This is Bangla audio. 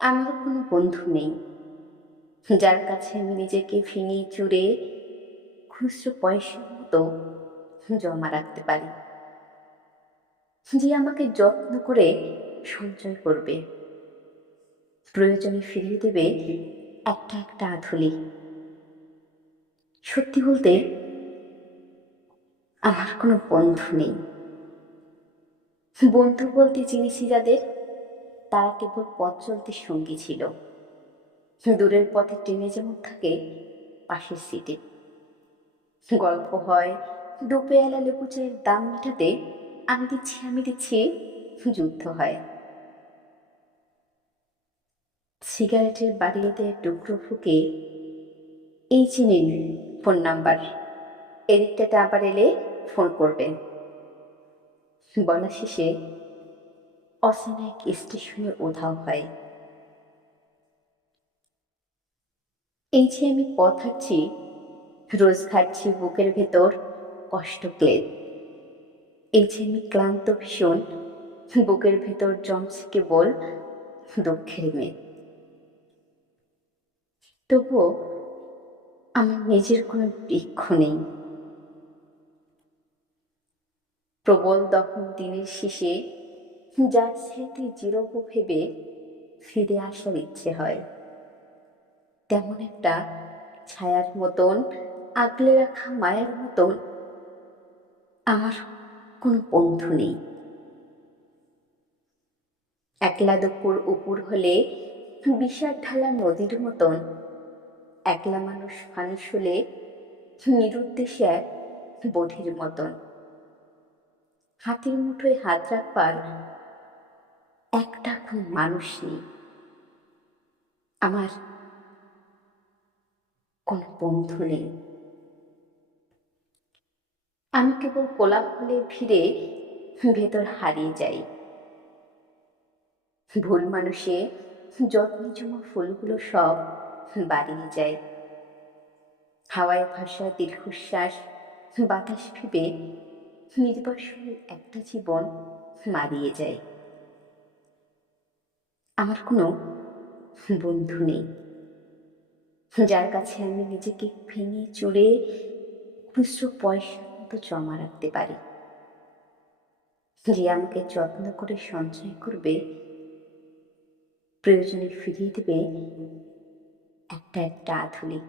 আমার কোনো বন্ধু নেই যার কাছে আমি নিজেকে ভেঙে চুরে খুচরো পয়সার মতো জমা রাখতে পারি, যে আমাকে যত্ন করে সঞ্চয় করবে, প্রয়োজনে ফিরিয়ে দেবে একটা একটা আধুলি। সত্যি বলতে আমার কোনো বন্ধু নেই। বন্ধু বলতে চিনেছি যাদের, তারা কেবল পথ চলতে সঙ্গী ছিল। দূরের পথে ট্রেনে যেমন থাকে পাশের সিটে, গল্প হয়, দু পেয়ালা লেবু চায়ের দাম মেটাতে আমি দিচ্ছি যুদ্ধ হয়। সিগারেটের বাড়িতে টুকরো ফুকে এই চিনেন ফোন নাম্বার, এদিকটাতে আবার এলে ফোন করবেন, বলা শেষে অচেনা এক স্টেশনে উধাও হয়। এই যে আমি পথ হাঁটছি, রোজ ঘাটছি বুকের ভেতর কষ্ট ক্লেদ। এই যে আমি ক্লান্ত ভীষণ, বুকের ভেতর জমছে কেবল দুঃখের মেয়ে। তবুও আমার নিজের কোনো বৃক্ষ নেই। প্রবল দহন দিনের শেষে যার স্মৃতি জিরব ভেবে ফিরে আসার ইচ্ছে হয়, তেমন একটা ছায়ার মতন, আগলে রাখা মায়ের মতন আমার কোনো বন্ধু নেই। একলা দুপুর উপুর হলে বিষাদ ঢালা নদীর মতন, একলা মানুষ মানুষ হলে নিরুদ্দেশে এক বধির মতন, হাতের মুঠোয় হাত রাখবার একটা কোনো মানুষ নেই। আমার কোনো বন্ধু নেই। আমি কেবল কোলাহলে ভিড়ে ভেতর হারিয়ে যাই। ভুল মানুষে যত্নে জমা ফুলগুলো সব বাড়িয়ে যায়। হাওয়ায় ভাসা দীর্ঘশ্বাস, বাতাস ভেবে নির্বাসনের একটা জীবন মারিয়ে যায়। আমার কোনো বন্ধু নেই যার কাছে আমি নিজেকে ভেঙে চুরে খুচরো পয়সার মতো জমা রাখতে পারি, যে আমাকে যত্ন করে সঞ্চয় করবে, প্রয়োজনে ফিরিয়ে দেবে একটা একটা আধুলি।